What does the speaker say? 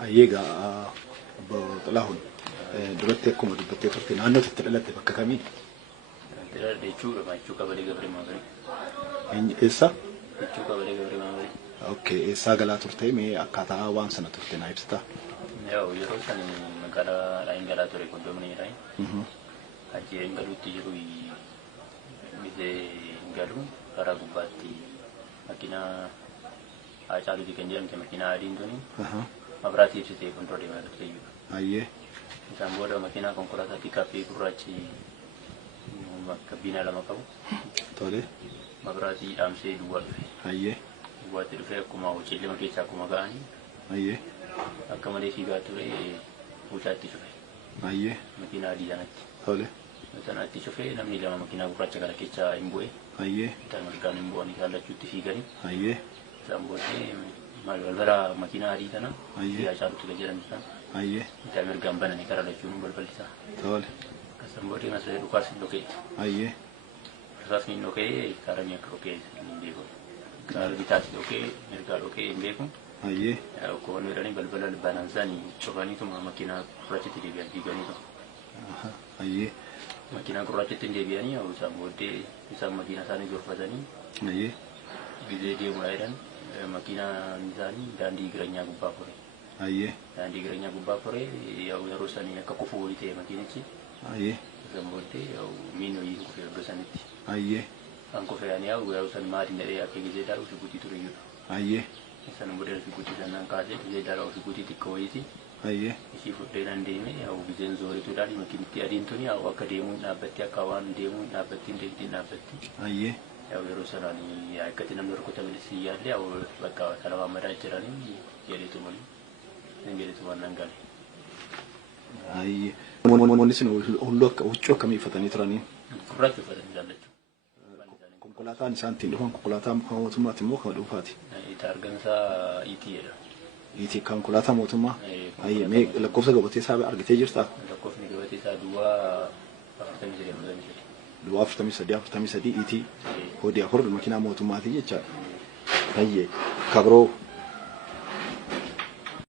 Ayeega Xalaahun duratti akkuma dubbattee turte naannoo itti dhalatte bakka kamii? Jechuudha maachuu qabalee Gabrii Maamrii. Eessa? Jechuudha qabalee Gabrii Maamrii. Okay, eessaa galaa turte mee akkaataa waan sana turte naa ibsitaa? Yeroo san magaalaa Raayin galaa ture kondomini Raayin. Achi galuutti jiru misee galu karaa gubbaatti makiinaa Haacaaluuti kan jedhamte makiinaa adiin tuni mabiraatii ibsitee fuuldura deemaa turte jechuudha. Ayyee. Isaan booda makiinaa konkolaataa piikaappii gurraachi kabbiina lama qabu. Tole. Mabiraatii dhaamsee duwwaa dhufe. Ayyee. Duwwaatti dhufee akkuma hojii keessaa akkuma ga'anii. Ayyee. Akka malee fiigaa ture buusaatti cufe. Ayyee. Makiinaa adii sanatti. Tole. Sanatti cufee namni lama makiinaa gurraacha kana keessaa hin bu'e. Ayyee. Isaan margaan hin bu'anii kaallachuutti fiiganii. Ayyee. Isaan booddee balbala makiinaa adii sana Haacaaluutti kan jedhamu sana. Ayyee. Isaan mirgaan bananii karaa lachuun balballisaa. Tole. Isaan booddee masee dhukaasni dhokee. Ayyee. Dhukaasni dhokee karaa mi'a dhokee hin beeku. Karaa bitaatti dhokee mirgaa dhokee hin beeku. Ayyee. Akkuma jedhanii balbala banansanii cufaniituma makiinaa gurraachatti deebi'an diiganiitu. Ayyee. Makiinaa gurraachatti hin deebi'anii isaan booddee isaan makiinaa isaanii gorfatanii. Ayyee. Biyya deemuudhaa jedhan makiinaan isaanii daandii jireenyaa gubbaa kore. Ayyee. Daandii jireenyaa gubbaa kore yeroo sanii akka kufuu wayii ta'e makiinichi. Ayyee. Isaan booddee miin wayii kufee iddoo sanitti. Ayyee. Kan kufeeyanii yeroo san maatiin dhadhee akka gisee daaruu fi guutii ture jiru. Ayyee. Isaan booddee fi guutii sanaan kaasee gisee daaruu fi guutii xiqqoo wayiiti. Ayyee. Ishii fudhee nan deeme giseen zoorituudhaan makiinatti adiin tuni akka deemuun dhaabbatti akka waan deemuun dhaabbatti hin deemtiin dhaabbatti. Ayyee. Yeroo sanaan akkatti namni rukutame siyyaallee bakka talamaan madaa jiranii jedhetu malee hin jedhetu waan nan gale. Ayyee. Namoonni sun huccuu akkamii uffatanii turanii? Gurraacha uffatanii jaallachuu. Konkolaataan isaan ittiin dhufan konkolaataa mootummaati moo kan dhuunfaati? Argansaa ET'dha. ET konkolaataa mootummaa? Ayyee mee lakkoofsa gabatee isaa argitee jirtaa? Lakkoofni gabatee isaa duwwaa 43. Duwwaa 43 ET hodii afur makiinaa mootummaatii jechaadha. Ayyee kabiroo